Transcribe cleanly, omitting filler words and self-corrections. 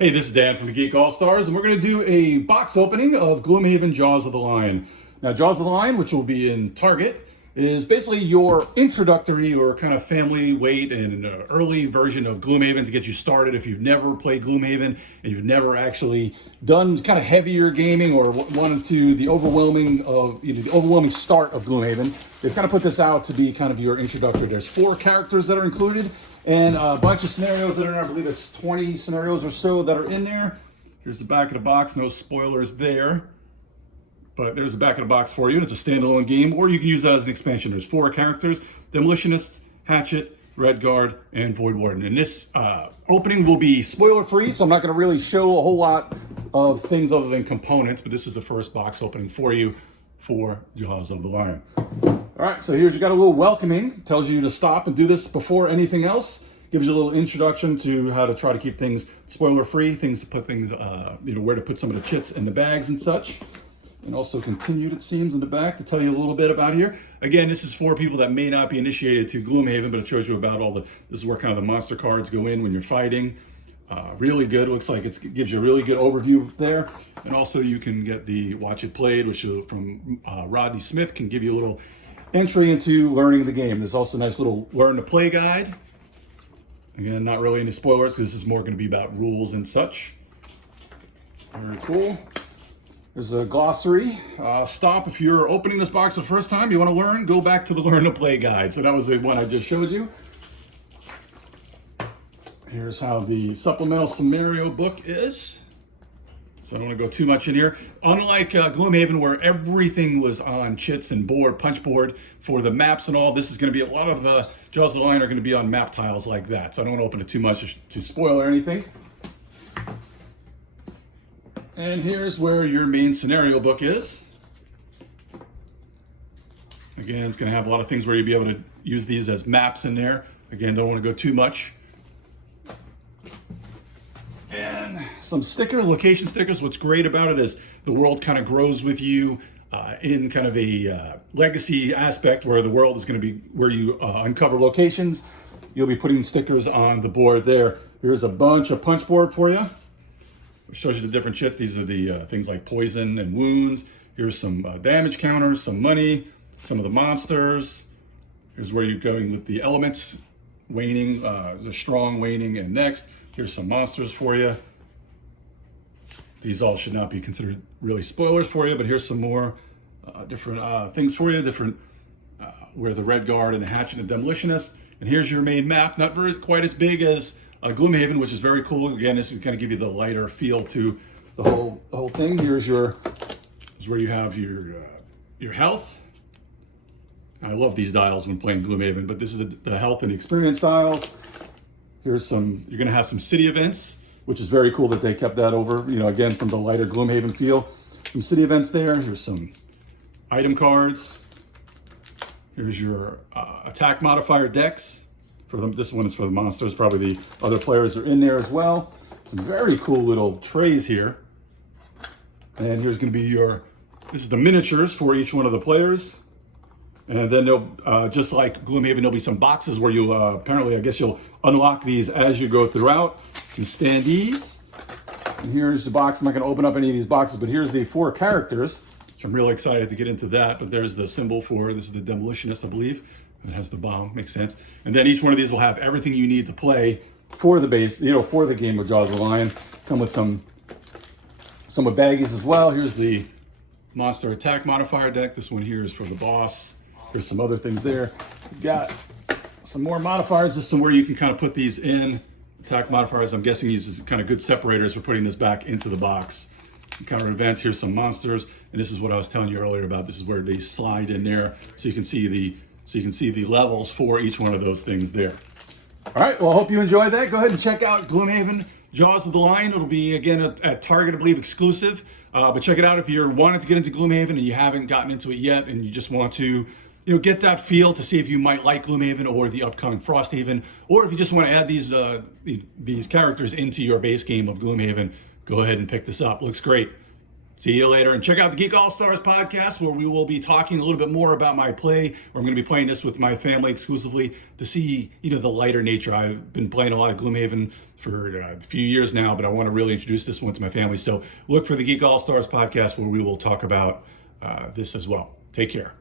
Hey, this is Dan from the Geek All-Stars, and we're going to do a box opening of Gloomhaven Jaws of the Lion. Now, Jaws of the Lion, which will be in Target, is basically your introductory or kind of family weight and early version of Gloomhaven to get you started if you've never played Gloomhaven and you've never actually done kind of heavier gaming or wanted to the overwhelming start of Gloomhaven. They've kind of put this out to be kind of your introductory. There's 4 characters that are included and a bunch of scenarios that are in there. I believe it's 20 scenarios or so that are in there. Here's the back of the box, no spoilers there. But there's the back of the box for you. It's a standalone game, or you can use that as an expansion. There's 4 characters: Demolitionists, Hatchet, Redguard, and Void Warden. And this opening will be spoiler-free, so I'm not going to really show a whole lot of things other than components, but this is the first box opening for you for Jaws of the Lion. All right, so here's, you got a little welcoming. Tells you to stop and do this before anything else. Gives you a little introduction to how to try to keep things spoiler-free, things to put things, where to put some of the chits in the bags and such. And also continued, it seems, in the back to tell you a little bit about here. Again, this is for people that may not be initiated to Gloomhaven, but it shows you about all the, this is where kind of the monster cards go in when you're fighting. Really good. It looks like it gives you a really good overview there. And also you can get the Watch It Played, which from Rodney Smith can give you a little entry into learning the game. There's also a nice little learn to play guide. Again, not really any spoilers, because this is more going to be about rules and such. Very cool. There's a glossary. Stop if you're opening this box the first time. You want to learn, go back to the Learn to Play guide. So that was the one I just showed you. Here's how the supplemental scenario book is. So I don't want to go too much in here. Unlike Gloomhaven, where everything was on chits and board, punch board for the maps and all, this is going to be a lot of Jaws of the Lion are going to be on map tiles like that. So I don't want to open it too much to spoil or anything. And here's where your main scenario book is. Again, it's going to have a lot of things where you'll be able to use these as maps in there. Again, don't want to go too much. And some location stickers. What's great about it is the world kind of grows with you in kind of a legacy aspect where the world is going to be where you uncover locations. You'll be putting stickers on the board there. Here's a bunch of punch board for you. It shows you the different chits. These are the things like poison and wounds. Here's some damage counters, some money, some of the monsters. Here's where you're going with the elements, waning, the strong, waning, and next. Here's some monsters for you. These all should not be considered really spoilers for you, but here's some more different things for you, different where the Redguard and the Hatchet and the Demolitionist. And here's your main map, not quite as big as Gloomhaven, which is very cool. Again, this is going to give you the lighter feel to the whole thing. Here's where you have your health. I love these dials when playing Gloomhaven, but this is the health and experience dials. Here's some, you're going to have some city events, which is very cool that they kept that over, again, from the lighter Gloomhaven feel. Some city events there. Here's some item cards. Here's your attack modifier decks. This one is for the monsters. Probably the other players are in there as well. Some very cool little trays here. And here's going to be this is the miniatures for each one of the players. And then they'll, just like Gloomhaven, there'll be some boxes where you'll, apparently, I guess you'll unlock these as you go throughout. Some standees. And here's the box. I'm not going to open up any of these boxes, but here's the 4 characters, which I'm really excited to get into that. But there's the symbol for, this is the Demolitionist, I believe. It has the bomb, makes sense. And then each one of these will have everything you need to play for the base, for the game of Jaws of the Lion. Come with some with baggies as well. Here's the monster attack modifier deck. This one here is for the boss. There's some other things there. We've got some more modifiers. This is where you can kind of put these in. Attack modifiers, I'm guessing these are kind of good separators for putting this back into the box. Counter events, here's some monsters. And this is what I was telling you earlier about. This is where they slide in there so you can see the levels for each one of those things there. All right, well, I hope you enjoyed that. Go ahead and check out Gloomhaven Jaws of the Lion. It'll be, again, at Target, I believe, exclusive. But check it out if you're wanting to get into Gloomhaven and you haven't gotten into it yet and you just want to get that feel to see if you might like Gloomhaven or the upcoming Frosthaven, or if you just want to add these characters into your base game of Gloomhaven, go ahead and pick this up. Looks great. See you later. And check out the Geek All Stars podcast, where we will be talking a little bit more about my play. Where I'm going to be playing this with my family exclusively to see, the lighter nature. I've been playing a lot of Gloomhaven for a few years now, but I want to really introduce this one to my family. So look for the Geek All Stars podcast, where we will talk about this as well. Take care.